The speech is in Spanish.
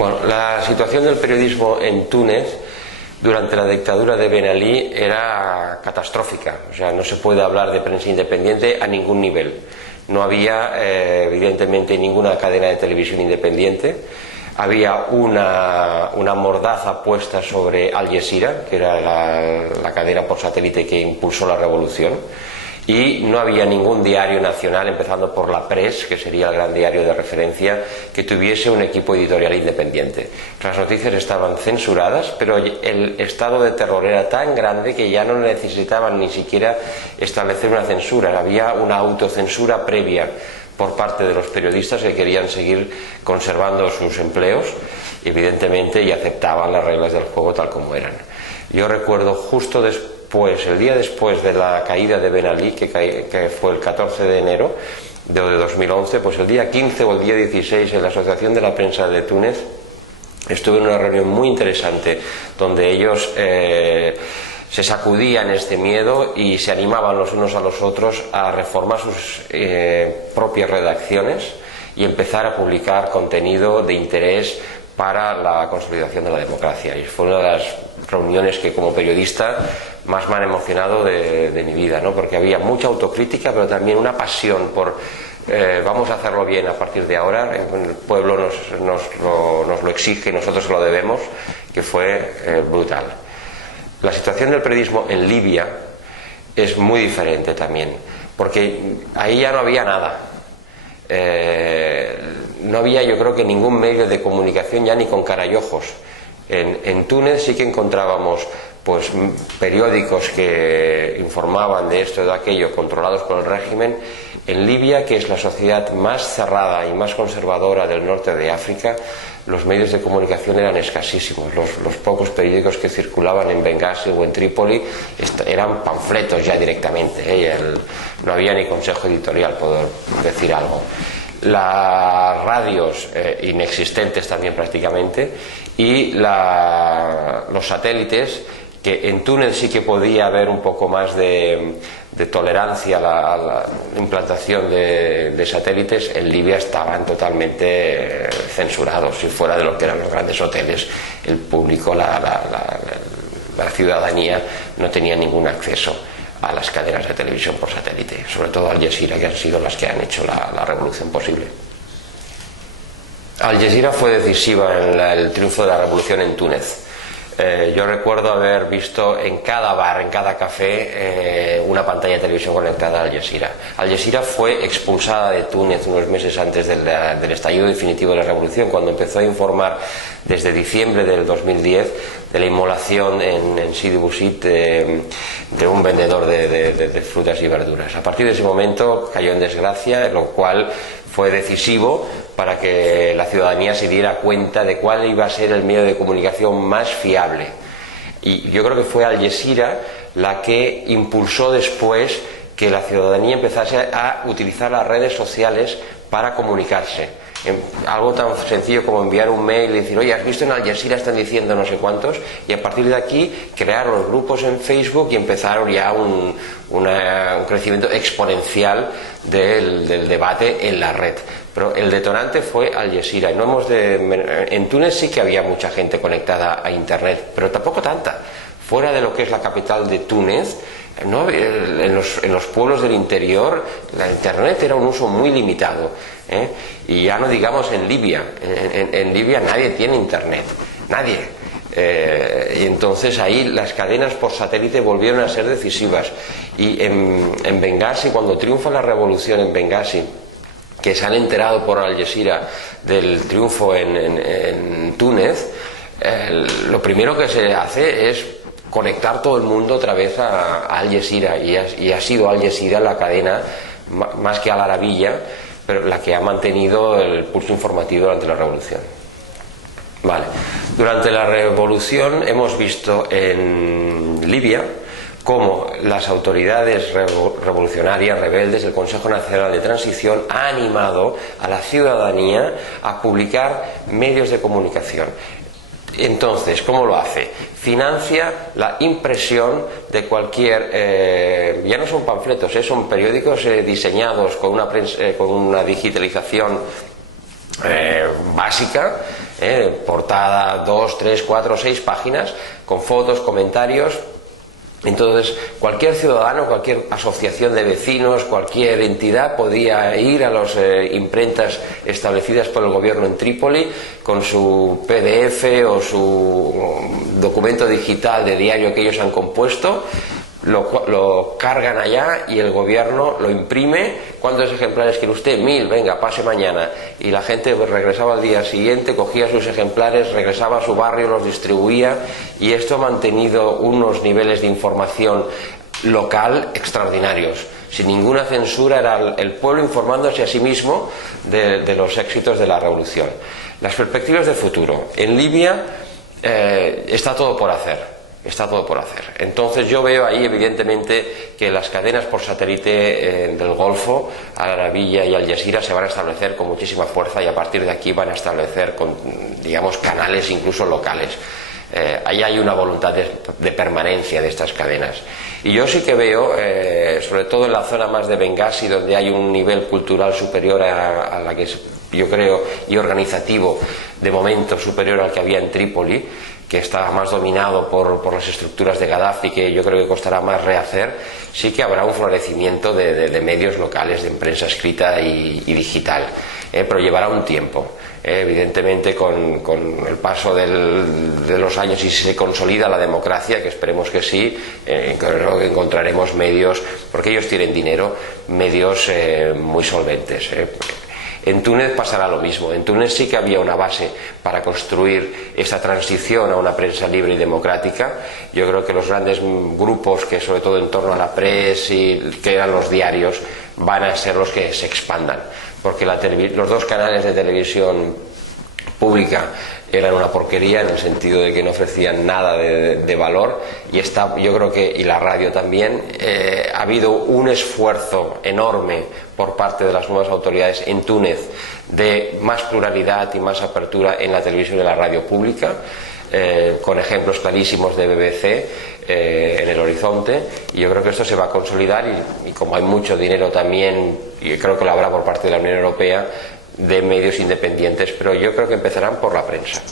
Bueno, la situación del periodismo en Túnez durante la dictadura de Ben Ali era catastrófica. O sea, no se puede hablar de prensa independiente a ningún nivel. No había, evidentemente, ninguna cadena de televisión independiente. Había una mordaza puesta sobre Al Jazeera, que era la cadena por satélite que impulsó la revolución. Y no había ningún diario nacional, empezando por La Press, que sería el gran diario de referencia, que tuviese un equipo editorial independiente. Las noticias estaban censuradas, pero el estado de terror era tan grande que ya no necesitaban ni siquiera establecer una censura. Había una autocensura previa por parte de los periodistas que querían seguir conservando sus empleos, evidentemente, y aceptaban las reglas del juego tal como eran. Yo recuerdo justo después, el día después de la caída de Ben Ali, que fue el 14 de enero de 2011, pues el día 15 o el día 16 en la Asociación de la Prensa de Túnez estuve en una reunión muy interesante donde ellos se sacudían este miedo y se animaban los unos a los otros a reformar sus propias redacciones y empezar a publicar contenido de interés para la consolidación de la democracia. Y fue una de las reuniones que como periodista más me han emocionado de mi vida, ¿no? Porque había mucha autocrítica, pero también una pasión por vamos a hacerlo bien a partir de ahora. El pueblo nos lo exige y nosotros se lo debemos, que fue brutal. La situación del periodismo en Libia es muy diferente también, porque ahí ya no había nada. No había, yo creo que ningún medio de comunicación ya ni con cara y ojos. En Túnez sí que encontrábamos pues periódicos que informaban de esto o de aquello, controlados por el régimen. En Libia, que es la sociedad más cerrada y más conservadora del norte de África, los medios de comunicación eran escasísimos. Los pocos periódicos que circulaban en Bengasi o en Trípoli eran panfletos ya directamente, no había ni consejo editorial, por decir algo. Las radios inexistentes también prácticamente, y los satélites, que en Túnez sí que podía haber un poco más de tolerancia a la implantación de satélites. En Libia estaban totalmente censurados, y fuera de lo que eran los grandes hoteles, el público, la ciudadanía no tenía ningún acceso a las cadenas de televisión por satélite, sobre todo Al Jazeera, que han sido las que han hecho la revolución posible. Al Jazeera fue decisiva en el triunfo de la revolución en Túnez. Yo recuerdo haber visto en cada bar, en cada café, una pantalla de televisión conectada a Al Jazeera. Al Jazeera fue expulsada de Túnez unos meses antes del estallido definitivo de la revolución, cuando empezó a informar desde diciembre del 2010 de la inmolación en Sidi Bouzid de un vendedor de frutas y verduras. A partir de ese momento cayó en desgracia, lo cual fue decisivo para que la ciudadanía se diera cuenta de cuál iba a ser el medio de comunicación más fiable. Y yo creo que fue Al Jazeera la que impulsó después que la ciudadanía empezase a utilizar las redes sociales para comunicarse. Algo tan sencillo como enviar un mail y decir, oye, ¿has visto en Al Jazeera están diciendo no sé cuántos? Y a partir de aquí crear los grupos en Facebook y empezaron ya un crecimiento exponencial del debate en la red. Pero el detonante fue Al Jazeera. En Túnez sí que había mucha gente conectada a Internet, pero tampoco tanta. Fuera de lo que es la capital de Túnez, ¿no? En los pueblos del interior, la Internet era un uso muy limitado, ¿eh? Y ya no digamos en Libia. En Libia nadie tiene Internet, nadie. Y entonces ahí las cadenas por satélite volvieron a ser decisivas. Y en Bengasi, cuando triunfa la revolución en Bengasi, que se han enterado por Al Jazeera del triunfo en Túnez, lo primero que se hace es conectar todo el mundo otra vez a Al Jazeera, y ha sido Al Jazeera la cadena, más que Al Arabiya, pero la que ha mantenido el pulso informativo durante la revolución. Vale. Durante la revolución hemos visto en Libia cómo las autoridades revolucionarias, rebeldes, el Consejo Nacional de Transición, ha animado a la ciudadanía a publicar medios de comunicación. Entonces, ¿cómo lo hace? Financia la impresión de cualquier, ya no son panfletos, son periódicos diseñados con una digitalización básica, portada, 2, 3, 4, 6 páginas, con fotos, comentarios. Entonces, cualquier ciudadano, cualquier asociación de vecinos, cualquier entidad podía ir a las imprentas establecidas por el gobierno en Trípoli con su PDF o su documento digital de diario que ellos han compuesto, lo cargan allá y el gobierno lo imprime. ¿Cuántos ejemplares quiere usted? 1000, venga, pase mañana. Y la gente regresaba al día siguiente, cogía sus ejemplares, regresaba a su barrio, los distribuía, y esto ha mantenido unos niveles de información local extraordinarios. Sin ninguna censura, era el pueblo informándose a sí mismo de los éxitos de la revolución. Las perspectivas de futuro. En Libia está todo por hacer. Está todo por hacer. Entonces yo veo ahí evidentemente que las cadenas por satélite del Golfo, Al Arabiya y Al Jazeera, se van a establecer con muchísima fuerza, y a partir de aquí van a establecer digamos, canales incluso locales. Ahí hay una voluntad de permanencia de estas cadenas. Y yo sí que veo, sobre todo en la zona más de Bengasi, donde hay un nivel cultural superior a la que yo creo, y organizativo de momento superior al que había en Trípoli, que está más dominado por las estructuras de Gaddafi, que yo creo que costará más rehacer. Sí que habrá un florecimiento de medios locales, de prensa escrita y digital, pero llevará un tiempo. Evidentemente, con el paso de los años, y si se consolida la democracia, que esperemos que sí, creo que encontraremos medios, porque ellos tienen dinero, medios muy solventes. En Túnez pasará lo mismo. En Túnez sí que había una base para construir esa transición a una prensa libre y democrática. Yo creo que los grandes grupos, que sobre todo en torno a la prensa y que eran los diarios, van a ser los que se expandan, porque los dos canales de televisión pública eran una porquería, en el sentido de que no ofrecían nada de valor, yo creo que, y la radio también, ha habido un esfuerzo enorme por parte de las nuevas autoridades en Túnez de más pluralidad y más apertura en la televisión y la radio pública, con ejemplos clarísimos de BBC en el horizonte, y yo creo que esto se va a consolidar, y como hay mucho dinero también, y creo que lo habrá por parte de la Unión Europea, de medios independientes, pero yo creo que empezarán por la prensa.